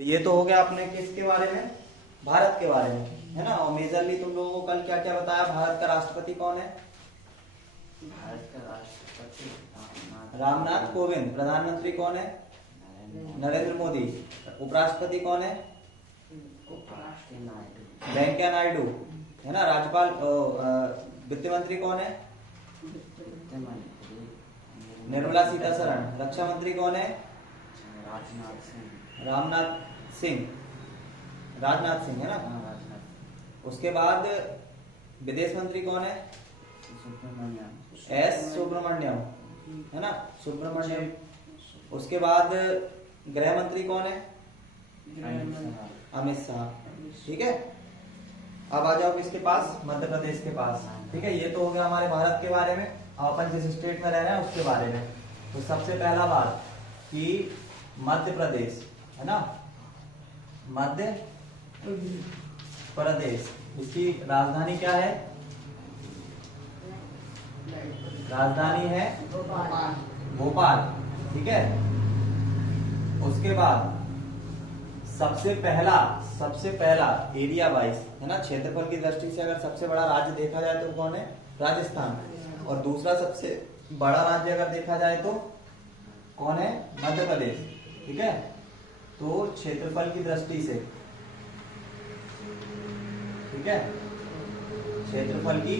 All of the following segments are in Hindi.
ये तो हो गया अपने किसके बारे में, भारत के बारे में, है ना। और मेजरली तुम लोगों को कल क्या क्या बताया, भारत का राष्ट्रपति कौन है? भारत का राष्ट्रपति रामनाथ कोविंद। प्रधानमंत्री कौन है? नरेंद्र मोदी। उपराष्ट्रपति कौन है? वेंकैया नायडू, है ना। राज्यपाल वित्त मंत्री कौन है? निर्मला सीतारमण। रक्षा मंत्री कौन है? राजनाथ सिंह, है ना। उसके बाद विदेश मंत्री कौन है? एस सुब्रमण्यम, है ना, सुब्रमण्यम। उसके बाद गृह मंत्री कौन है? अमित शाह। ठीक है, अब आ जाओ किसके पास, मध्य प्रदेश के पास। ठीक है, ये तो हो गया हमारे भारत के बारे में। अब अपन जिस स्टेट में रह रहे हैं उसके बारे में। तो सबसे पहला बात कि मध्य प्रदेश, है ना, मध्य प्रदेश, इसकी राजधानी क्या है? राजधानी है भोपाल। ठीक है, उसके बाद सबसे पहला एरिया वाइज, है ना, क्षेत्रफल की दृष्टि से अगर सबसे बड़ा राज्य देखा जाए तो कौन है? राजस्थान। और दूसरा सबसे बड़ा राज्य अगर देखा जाए तो कौन है? मध्य प्रदेश। ठीक है, तो क्षेत्रफल की दृष्टि से, ठीक है, क्षेत्रफल की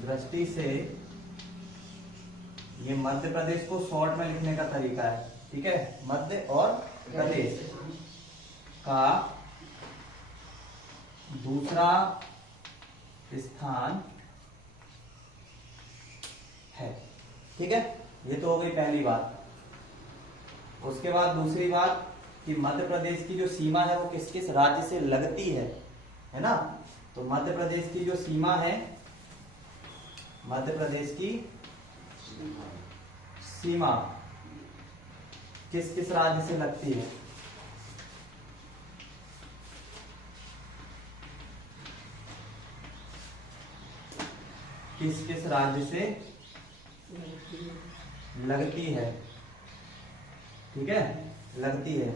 दृष्टि से ये मध्य प्रदेश को शॉर्ट में लिखने का तरीका है। ठीक है, मध्य और प्रदेश का दूसरा स्थान है। ठीक है, ये तो हो गई पहली बात। उसके बाद दूसरी बात कि मध्य प्रदेश की जो सीमा है वो किस किस राज्य से लगती है ना। तो मध्य प्रदेश की जो सीमा है, मध्य प्रदेश की सीमा किस किस राज्य से लगती है? किस किस राज्य से लगती है? ठीक है, लगती है।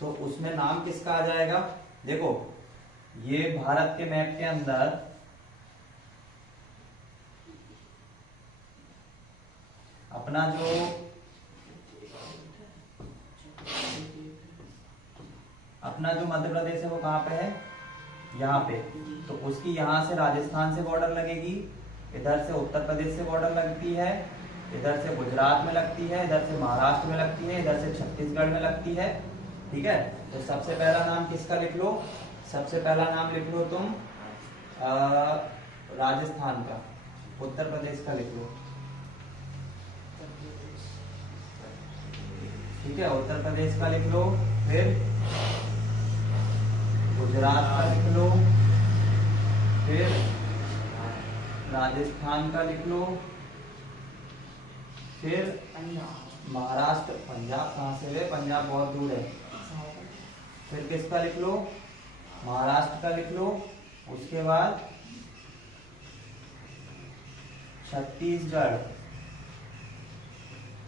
तो उसमें नाम किसका आ जाएगा? देखो, ये भारत के मैप के अंदर अपना जो मध्य प्रदेश है वो कहाँ पे है? यहाँ पे। तो उसकी यहाँ से राजस्थान से बॉर्डर लगेगी, इधर से उत्तर प्रदेश से बॉर्डर लगती है, इधर से गुजरात में लगती है, इधर से महाराष्ट्र में लगती है, इधर से छत्तीसगढ़ में लगती है। ठीक है, तो सबसे पहला नाम किसका लिख लो? सबसे पहला नाम लिख लो तुम राजस्थान का, उत्तर प्रदेश का लिख लो। ठीक है, उत्तर प्रदेश का लिख लो, फिर गुजरात का लिख लो, फिर राजस्थान का लिख लो, फिर महाराष्ट्र। पंजाब कहाँ से है? पंजाब बहुत दूर है। फिर किसका लिख लो? महाराष्ट्र का लिख लो। उसके बाद छत्तीसगढ़,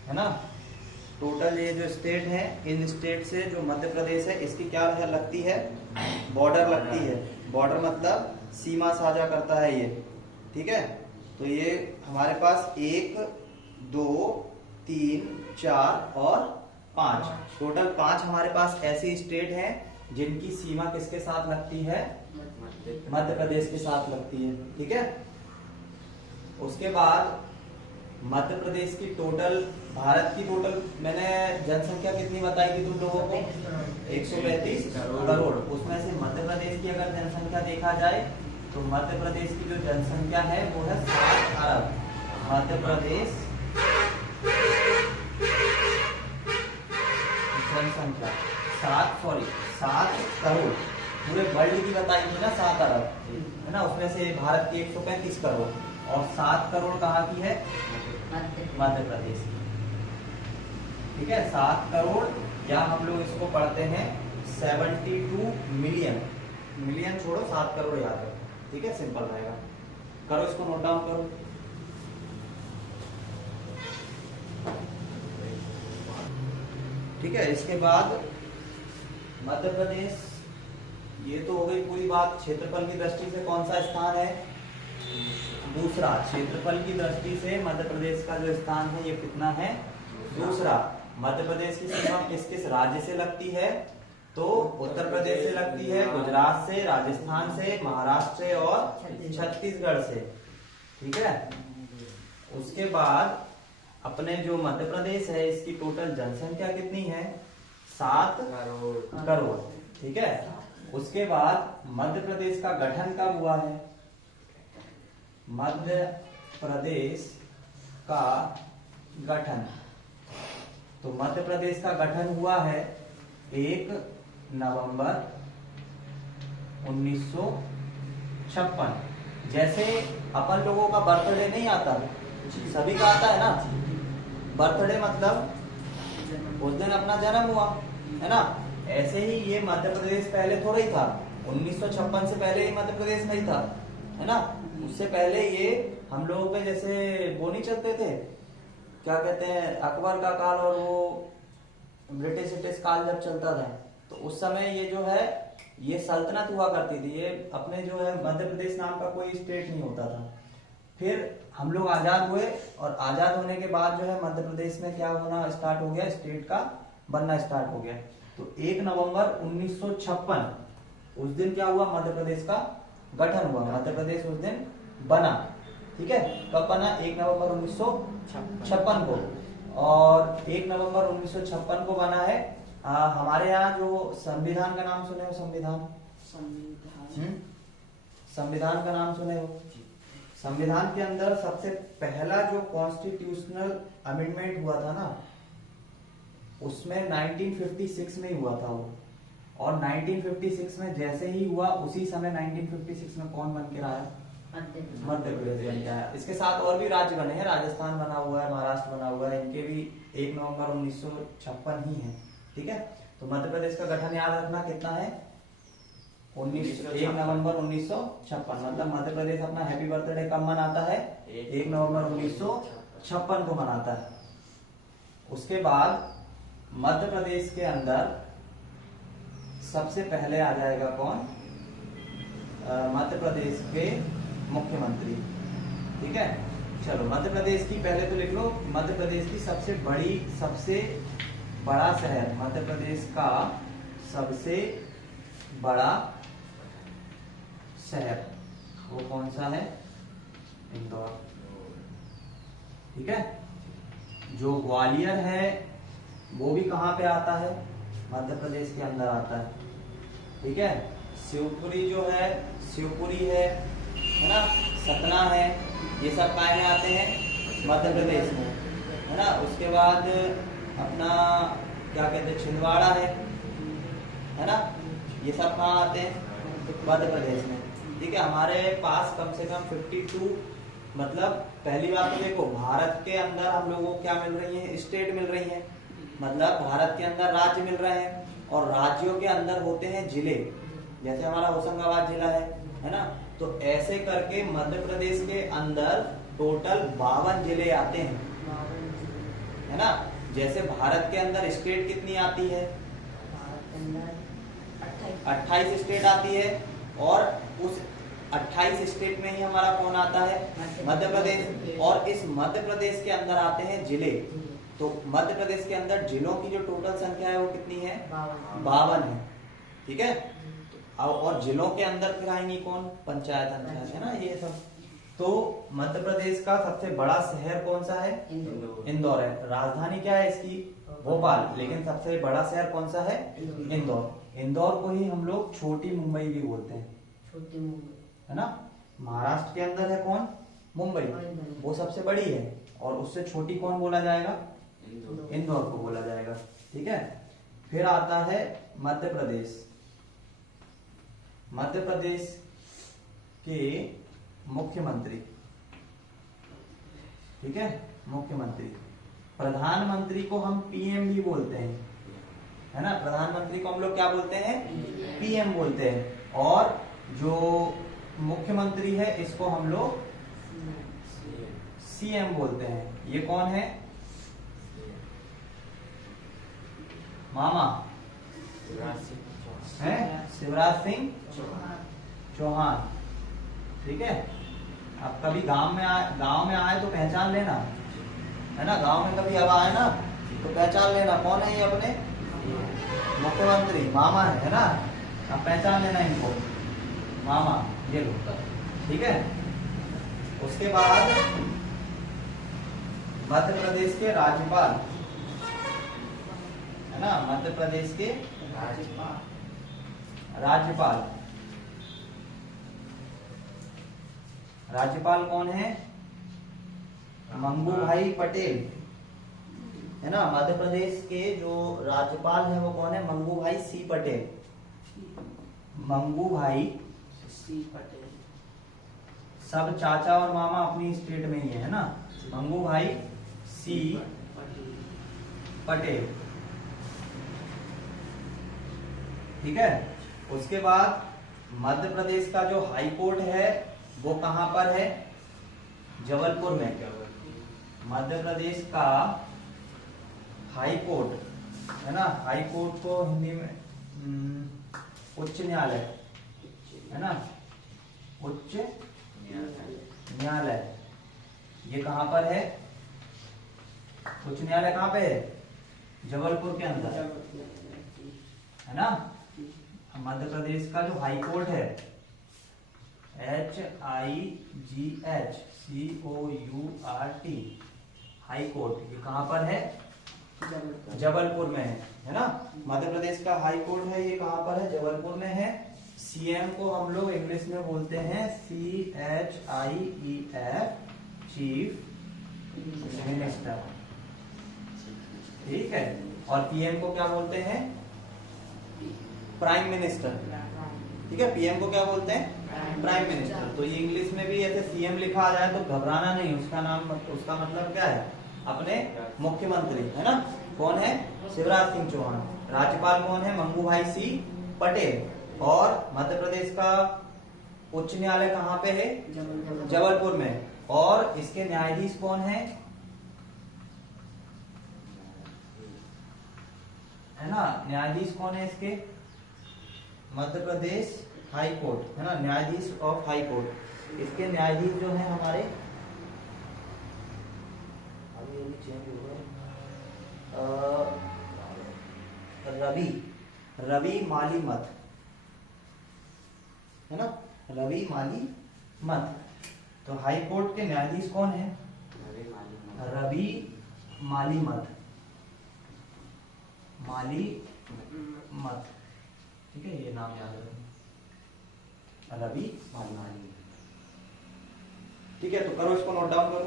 है ना। टोटल ये जो स्टेट है, इन स्टेट से जो मध्य प्रदेश है इसकी क्या लगती है? बॉर्डर लगती है। बॉर्डर मतलब सीमा साझा करता है ये। ठीक है, तो ये हमारे पास 1 2 3 4 और 5, टोटल 5 हमारे पास ऐसी स्टेट हैं जिनकी सीमा किसके साथ लगती है? मध्य प्रदेश के साथ लगती है। ठीक है, उसके बाद मध्य प्रदेश की टोटल, भारत की टोटल मैंने जनसंख्या कितनी बताई थी तुम लोगों को? 135 करोड़। उसमें से मध्य प्रदेश की अगर जनसंख्या देखा जाए तो मध्य प्रदेश की जो जनसंख्या है वो है 7 अरब। मध्य प्रदेश जनसंख्या 7 करोड़। पूरे वर्ल्ड की बताई थी ना 7 अरब, है ना। उसमें से भारत की 135 करोड़ और 7 करोड़ कहाँ की है? मध्य प्रदेश की। ठीक है, 7 करोड़, या हम लोग इसको पढ़ते हैं 72 मिलियन। मिलियन छोड़ो, 7 करोड़ याद रखो। ठीक है, सिंपल रहेगा। करो इसको, नोट डाउन करो। ठीक है। इसके बाद मध्य प्रदेश, ये तो हो गई पूरी बात। क्षेत्रफल की दृष्टि से कौन सा स्थान है? दूसरा। क्षेत्रफल की दृष्टि से मध्य प्रदेश का जो स्थान है ये कितना है? दूसरा। मध्य प्रदेश की सीमा किस किस राज्य से लगती है? तो उत्तर प्रदेश से लगती है, गुजरात से, राजस्थान से, महाराष्ट्र से और छत्तीसगढ़ से। ठीक है। उसके बाद अपने जो मध्य प्रदेश है इसकी टोटल जनसंख्या कितनी है? 7 करोड़। ठीक है। उसके बाद मध्य प्रदेश का गठन कब हुआ है? मध्य प्रदेश का गठन, तो मध्य प्रदेश का गठन हुआ है 1 नवंबर 1956। जैसे अपन लोगों का बर्थडे नहीं आता, सभी का आता है ना बर्थडे, मतलब उस दिन अपना जन्म हुआ है ना। ऐसे ही ये मध्य प्रदेश पहले थोड़ा ही था, 1956 से पहले ही मध्य प्रदेश नहीं था, है ना। उससे पहले ये हम लोगों पे जैसे वो नहीं चलते थे, क्या कहते हैं, अकबर का काल और वो ब्रिटिश काल जब चलता था, तो उस समय ये जो है ये सल्तनत हुआ करती थी। ये अपने जो है मध्य प्रदेश नाम का कोई स्टेट नहीं होता था। फिर हम लोग आजाद हुए और आजाद होने के बाद जो है मध्य प्रदेश में क्या होना स्टार्ट हो गया, स्टेट का बनना स्टार्ट हो गया। तो 1 नवंबर 1956 उस दिन क्या हुआ, मध्य प्रदेश का गठन हुआ, मध्य प्रदेश उस दिन बना। ठीक है। कब बना? 1 नवंबर 1956 को। और 1 नवंबर 1956 को बना है। हमारे यहाँ जो संविधान का नाम सुने हो, संविधान का नाम सुने हो? संविधान के अंदर सबसे पहला जो कॉन्स्टिट्यूशनल अमेंडमेंट हुआ था ना, उसमें 1956 में ही हुआ था वो। और 1956 में जैसे ही हुआ उसी समय 1956 में कौन बन के आया? मध्य प्रदेश बन के आया। इसके साथ और भी राज्य बने हैं, राजस्थान बना हुआ है, महाराष्ट्र बना हुआ है, इनके भी 1 नवंबर 1956 ही है। ठीक है। तो मध्य प्रदेश का गठन याद रखना कितना है? 1 नवंबर 1956। मतलब मध्य प्रदेश अपना हैप्पी बर्थडे कब मनाता है? 1 नवंबर 1956 को मनाता है। उसके बाद मध्य प्रदेश के अंदर सबसे पहले आ जाएगा कौन? मध्य प्रदेश के मुख्यमंत्री। ठीक है। चलो मध्य प्रदेश की पहले तो लिख लो, मध्य प्रदेश की सबसे बड़ा शहर, मध्य प्रदेश का सबसे बड़ा शहर वो कौन सा है? इंदौर। ठीक है। जो ग्वालियर है वो भी कहाँ पे आता है? मध्य प्रदेश के अंदर आता है। ठीक है। शिवपुरी जो है, शिवपुरी है ना, सतना है, ये सब कहाँ में आते हैं? मध्य प्रदेश में, है ना। उसके बाद अपना क्या कहते हैं, छिंदवाड़ा है ना, ये सब कहाँ आते हैं? मध्य प्रदेश में। ठीक है। हमारे पास कम से कम 52, मतलब पहली बात तो देखो, भारत के अंदर हम लोगों को क्या मिल रही है? स्टेट मिल रही है, मतलब भारत के अंदर राज्य मिल रहे हैं, और राज्यों के अंदर होते हैं जिले। जैसे हमारा होशंगाबाद जिला है ना। तो ऐसे करके मध्य प्रदेश के अंदर टोटल 52 जिले आते हैं, है ना। जैसे भारत के अंदर स्टेट कितनी आती है? 28 स्टेट आती है, और उस 28 स्टेट में ही हमारा कौन आता है? मध्य प्रदेश। और इस मध्य प्रदेश के अंदर आते हैं जिले। तो मध्य प्रदेश के अंदर जिलों की जो टोटल संख्या है वो कितनी है? 52 है। ठीक है। और जिलों के अंदर फिर आएंगी कौन? पंचायत है ना, ये सब। तो मध्य प्रदेश का सबसे बड़ा शहर कौन सा है? इंदौर है। राजधानी क्या है इसकी? भोपाल। लेकिन सबसे बड़ा शहर कौन सा है? इंदौर। इंदौर को ही हम लोग छोटी मुंबई भी बोलते हैं, छोटी मुंबई, है ना। महाराष्ट्र के अंदर है कौन? मुंबई, वो सबसे बड़ी है, और उससे छोटी कौन बोला जाएगा? इंदौर को बोला जाएगा। ठीक है। फिर आता है मध्य प्रदेश। मध्य प्रदेश के मुख्यमंत्री। ठीक है। मुख्यमंत्री। प्रधानमंत्री को हम पीएम भी बोलते हैं, है ना। प्रधानमंत्री को हम लोग क्या बोलते हैं? पीएम बोलते हैं। और जो मुख्यमंत्री है इसको हम लोग सीएम बोलते हैं। ये कौन है? मामा शिवराज सिंह चौहान। है शिवराज सिंह चौहान। ठीक है, अब कभी गांव में आए तो पहचान लेना, है ना। गांव में कभी अब आए ना तो पहचान लेना कौन है ये, अपने मुख्यमंत्री मामा है ना। अब पहचान लेना इनको, मामा, ये लो। ठीक है, उसके बाद मध्य प्रदेश के राज्यपाल, है ना, मध्य प्रदेश के राज्यपाल कौन है? मंगू भाई पटेल, है ना। मध्य प्रदेश के जो राज्यपाल है वो कौन है? मंगू भाई सी पटेल। मंगू भाई सी पटेल। सब चाचा और मामा अपनी स्टेट में ही है ना। मंगू भाई सी पटेल। ठीक है, उसके बाद मध्य प्रदेश का जो हाई कोर्ट है वो कहां पर है? जबलपुर में। मध्य प्रदेश का हाई कोर्ट, है ना, हाई कोर्ट को हिंदी में उच्च न्यायालय, है ना, उच्च न्यायालय, ये कहां पर है? उच्च न्यायालय कहां पे है? जबलपुर के अंदर, है ना। मध्य प्रदेश का जो हाई कोर्ट है, HIGHCOURT, हाई कोर्ट, ये कहां पर है? जबलपुर में है ना। मध्य प्रदेश का हाई कोर्ट है, ये कहां पर है? जबलपुर में है। CM को हम लोग इंग्लिश में बोलते हैं CHIEF, चीफ मिनिस्टर। ठीक है, और PM को क्या बोलते हैं? Prime minister. ठीक है, PM को क्या बोलते हैं? Prime minister. तो ये इंग्लिश में भी ऐसे CM लिखा आ जाए तो घबराना नहीं, उसका नाम, उसका मतलब क्या है? अपने मुख्यमंत्री, है ना। कौन है? शिवराज सिंह चौहान। राज्यपाल कौन है? मंगू भाई सी पटेल। और मध्य प्रदेश का उच्च न्यायालय कहाँ पे है? जबलपुर में। और इसके न्यायाधीश कौन है? है ना, न्यायाधीश कौन है इसके? मध्य प्रदेश हाई कोर्ट, है ना, न्यायाधीश ऑफ हाई कोर्ट। इसके न्यायाधीश जो है हमारे, अभी ये भी चेंज हो गया, रवि माली मत, है ना, रवि माली मत। तो हाई कोर्ट के न्यायाधीश कौन है? रवि माली मत, माली मत। ठीक है, ये नाम याद रखना, रवि माली। ठीक है, तो करो, इसको नोट डाउन करो।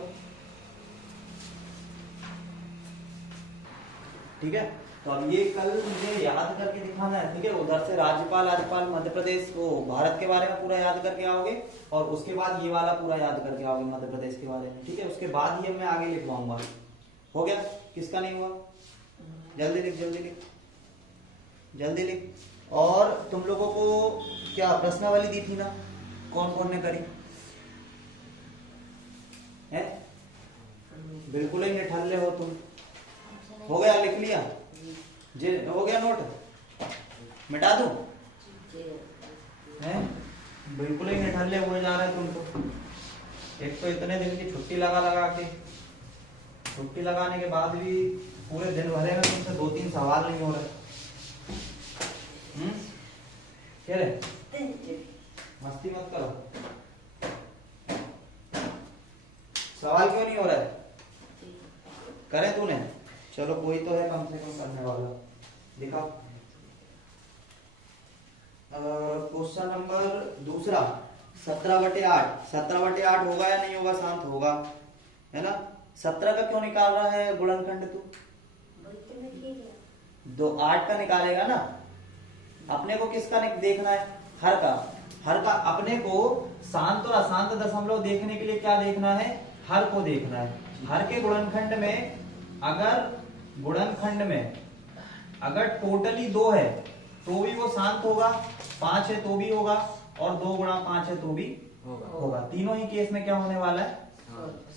ठीक है, तो अब ये कल मुझे याद करके दिखाना है। ठीक है, उधर से राज्यपाल मध्य प्रदेश को भारत के बारे में पूरा याद करके आओगे, और उसके बाद ये वाला पूरा याद करके आओगे मध्य प्रदेश के बारे में। ठीक है, उसके बाद ये मैं आगे लिखवाऊंगा। हो गया? किसका नहीं हुआ? जल्दी लिख, जल्दी लिख, जल्दी लिख। और तुम लोगों को क्या प्रश्नावली दी थी ना, कौन कौन ने करी है? बिल्कुल ही निठल्ले हो तुम। हो गया? लिख लिया? जी, हो गया नोट? मिटा दूं? हैं? बिल्कुल ही निठल्ले हुए जा रहे तुम तो। एक तो इतने दिन की छुट्टी लगा के, छुट्टी लगाने के बाद भी पूरे दिन भरे में तुमसे 2-3 सवाल नहीं हो रहे। क्या रे? मस्ती मत करो। सवाल क्यों नहीं हो रहा है? करे तूने? चलो, कोई तो है कम से कम करने वाला। दिखाओ। क्वेश्चन नंबर दूसरा, 17/8। 17/8 होगा या नहीं होगा? शांत होगा, है ना। 17 का क्यों निकाल रहा है गुणनखंड तू? 8 का निकालेगा ना। अपने को किसका देखना है? हर का। हर का अपने को शांत और अशांत दशमलव देखने के लिए क्या देखना है? हर को देखना है। हर के गुणनखंड में अगर टोटली 2 है तो भी वो शांत होगा, 5 है तो भी होगा, और 2 गुणा 5 है तो भी होगा। तीनों ही केस में क्या होने वाला है?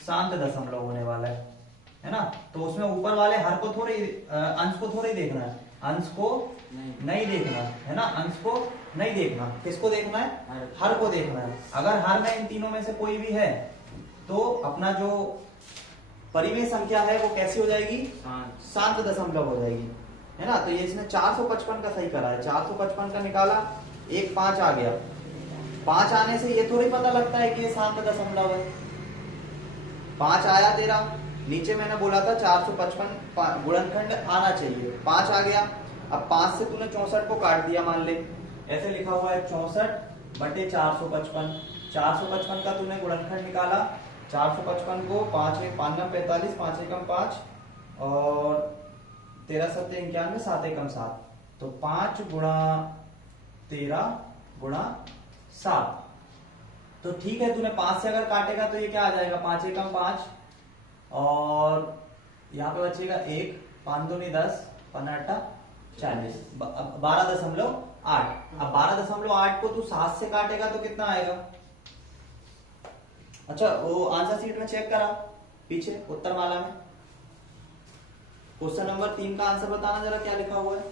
शांत दशमलव होने वाला है। है ना, तो उसमें ऊपर वाले हर को थोड़ी अंश को थोड़ी देखना है, अंश को नहीं देखना है ना, अंश को नहीं देखना, किसको देखना है, हर को देखना है। अगर हर में इन तीनों में से कोई भी है तो अपना जो परिमेय संख्या है वो कैसी हो जाएगी, शांत दशमलव हो जाएगी, है ना। तो ये इसने 455 का सही करा है, 455 का निकाला, एक 5 आ गया, 5 आने से ये थोड़ी पता लगता है कि ये शांत दशमलव है। 5 आया तेरा, नीचे मैंने बोला था 455 गुणनखंड आना चाहिए, 5 आ गया। अब 5 से तूने 64 को काट दिया, मान ले ऐसे लिखा हुआ है 64/455, 455 का तूने गुणनखंड निकाला, 455 को 5 1 5 9 45, 5 1 5 और 13 7 91, 7 1 7, तो 5 गुणा 13 गुणा 7। तो ठीक है, तूने 5 से अगर काटेगा तो ये क्या आ जाएगा, 5 1 5 और यहाँ पे बचेगा 1, 5 2 10, 5 8 40, 12.8। अब 12.8 को तू 7 से काटेगा तो कितना आएगा। अच्छा, वो आंसर शीट में चेक करा पीछे उत्तरमाला में, क्वेश्चन नंबर 3 का आंसर बताना जरा, क्या लिखा हुआ है।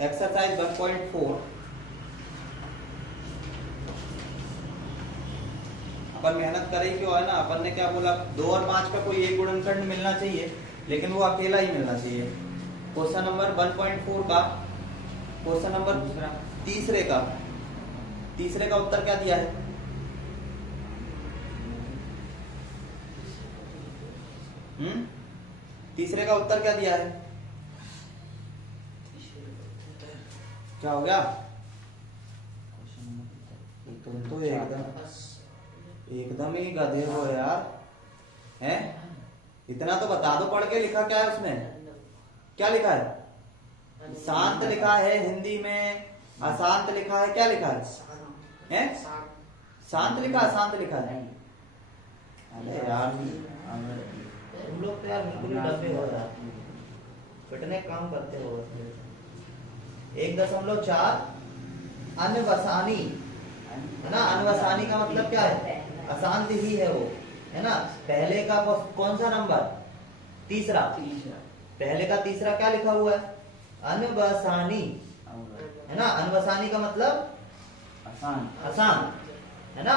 एक्सरसाइज 1.4, अपन मेहनत करें क्यों, है ना। अपन ने क्या बोला, 2 और 5 का कोई एक गुणनखंड मिलना चाहिए, लेकिन वो अकेला ही मिलना चाहिए। क्वेश्चन नंबर 1.4 का, क्वेश्चन नंबर तीसरे का उत्तर क्या दिया है। तीसरे का उत्तर क्या दिया है, क्या हो गया। तुम तो एकदम ही गधे हो यार, हैं। इतना तो बता दो, पढ़ के लिखा क्या है उसमें, क्या लिखा है, शांत लिखा है हिंदी में, अशांत लिखा है, क्या लिखा है, शांत लिखा, अशांत लिखा है। अरे यार तुम लोग तो यार बिल्कुल ही डब्बे हो यार, पिटने काम करते हो। 1.4 अनवसानी, है ना। अनवसानी का मतलब क्या है, अशांत ही है वो, है ना। पहले का कौन सा नंबर, तीसरा, पहले का तीसरा क्या लिखा हुआ है, अनवसानी, है ना। अनवसानी का मतलब अशांत, है ना।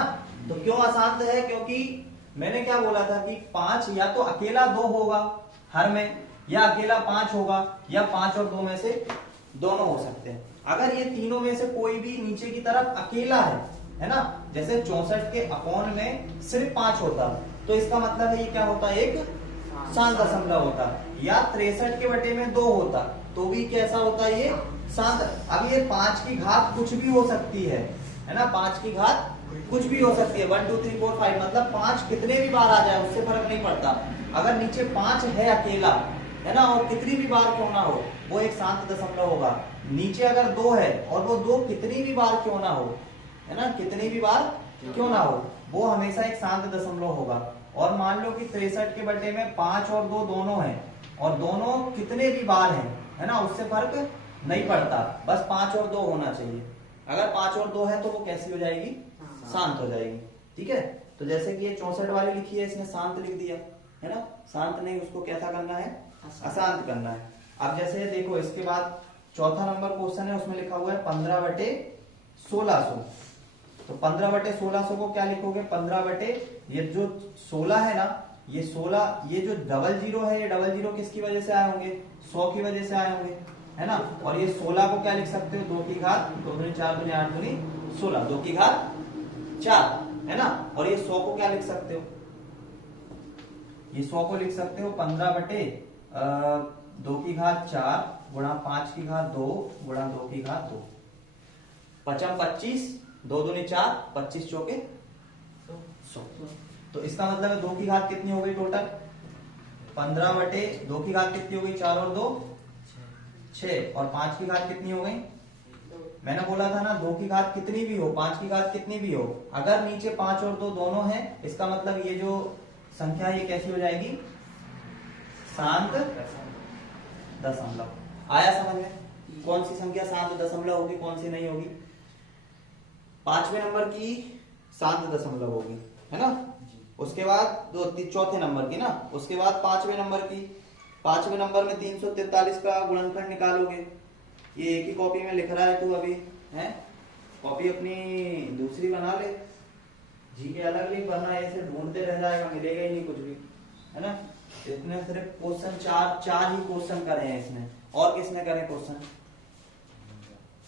तो क्यों अशांत है, क्योंकि मैंने क्या बोला था कि 5 या तो अकेला 2 होगा हर में, या अकेला 5 होगा, या 5 और 2 में से दोनों हो सकते हैं। अगर ये तीनों में से कोई भी नीचे की तरफ अकेला है ना, जैसे 64 के अपॉन में सिर्फ 5 होता, तो इसका मतलब है ये क्या होता, एक शांत दशमलव होता। या 63 के बटे में 2 होता तो भी कैसा होता ये, शांत। अब ये 5 की घात कुछ भी हो सकती है ना, 5 की घात कुछ भी हो सकती है, 1 2 3 4 5, मतलब 5 कितने भी बार आ जाए उससे फर्क नहीं पड़ता। अगर नीचे 5 है अकेला, है ना, और कितनी भी बार क्यों ना हो वो एक शांत दशमलव होगा। नीचे अगर 2 है और वो 2 कितनी भी बार क्यों ना हो, है ना, कितनी भी बार क्यों ना हो, वो हमेशा एक शांत दशमलव होगा। और मान लो कि 63 के बटे में 5 और 2 दोनों हैं, और दोनों कितने भी बार हैं, है ना, उससे फर्क नहीं पड़ता, बस 5 और 2 होना चाहिए। अगर 5 और 2 है तो वो कैसी हो जाएगी, शांत हो जाएगी। ठीक है, तो जैसे कि ये 64 वाली लिखी है, इसने शांत लिख दिया, है ना। शांत नहीं, उसको कैसा करना है, अशांत करना है। अब जैसे देखो, इसके बाद चौथा नंबर क्वेश्चन है, उसमें लिखा हुआ है 15/1600। तो 15/1600 को क्या लिखोगे, 15 ये जो 16 है ना, ये 16, ये जो 00 है, ये 00 किसकी वजह से आए होंगे, 100 की वजह से आए होंगे, है ना। और ये 16 को क्या लिख सकते हो, 2 की घात 2 दूनी 4 दूनी 8 दूनी 16, 2 की घात 4, है ना। और ये 100 को क्या लिख सकते हो, ये 100 को लिख सकते हो 15/2 की घात 4 गुणा 5 की घात 2 गुणा 2 की घात 2, 5 25, 2 दूनी 4, 25 चौके 100। तो इसका मतलब है 2 की घात कितनी हो गई टोटल, 15/2 की घात कितनी हो गई, 4 और 2 6, और 5 की घात कितनी हो गई। मैंने बोला था ना, 2 की घात कितनी भी हो, 5 की घात कितनी भी हो, अगर नीचे 5 और 2 दोनों हैं, इसका मतलब ये जो संख्या ये कैसी हो जाएगी, शांत दशमलव। आया समझ में, कौन सी संख्या शांत दशमलव होगी, कौन सी नहीं होगी। 5वें नंबर की शांत दशमलव होगी, है ना। उसके बाद चौथे नंबर की ना, उसके बाद पांचवें नंबर की। पांचवें नंबर में 343 का गुणनखंड निकालोगे। ये एक ही कॉपी में लिख रहा है तू अभी, है? कॉपी अपनी दूसरी बना ले, जी के अलग लिख, वरना ऐसे ढूंढते रह जाएगा, मिलेगा ही नहीं कुछ भी, है ना? इसने सिर्फ क्वेश्चन चार ही क्वेश्चन करे हैं इसने, और किसने करे क्वेश्चन?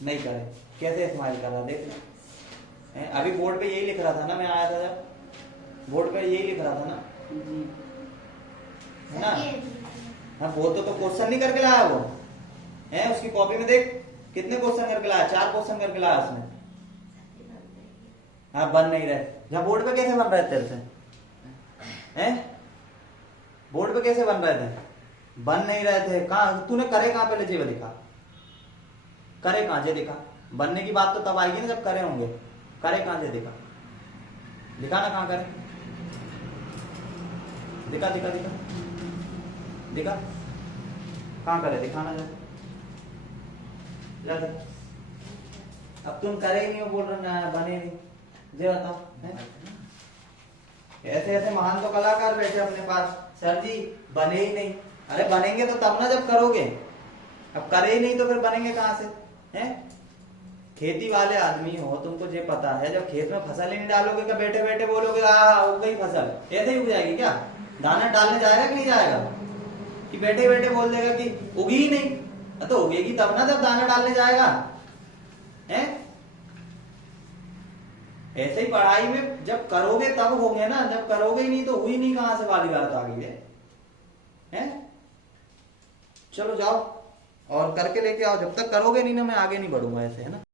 नहीं करे। कैसे इस्तेमाल कर रहा देख ले। अभी बोर्ड पे यही लिख रहा था ना, मैं आया था जब, बोर्ड पे यही लिख रहा था ना, है ना? हाँ, वो तो क्वेश्चन नहीं करके लाया वो, है? उसकी कॉपी में देख कितने क्वेश्चन करके लाया, 4 क्वेश्चन करके लाया उसने। हाँ, बन नहीं रहे। जब बोर्ड पे कैसे बन रहे तेरे से, हैं? बोर्ड पे कैसे बन रहे थे? बन नहीं रहे थे। कहाँ तूने करे, कहाँ पहले जी दिखा, करे कहाँ जे दिखा? बनने की बात तो तब आएगी ना जब करे होंगे। करे कहाँ जे दिखा? दिखा ना कहाँ करे, दिखा दिखा दिखा दिखा, कहाँ करे, दिखाना जा। अब तुम करे ही नहीं हो, बोल रहे बने नहीं, जे बताओ। ऐसे ऐसे महान तो कलाकार बैठे अपने पास, सर जी बने ही नहीं। अरे बनेंगे तो तब ना जब करोगे, अब करे ही नहीं तो फिर बनेंगे कहां से, हैं? खेती वाले आदमी हो, तुमको ये पता है, जब खेत में फसल ही नहीं डालोगे, क्या बैठे बैठे बोलोगे उग गई फसल? ऐसे ही उग जाएगी क्या? दाना डालने जाएगा कि नहीं जाएगा? कि बैठे बैठे बोल देगा कि उगी ही नहीं? तो उगेगी तब ना जब दाना डालने जाएगा, हैं? ऐसे ही पढ़ाई में जब करोगे तब होंगे ना, जब करोगे ही नहीं तो हुई नहीं कहां से वाली बात आ गई है? चलो जाओ और करके लेके आओ, जब तक करोगे नहीं ना मैं आगे नहीं बढ़ूंगा ऐसे, है ना?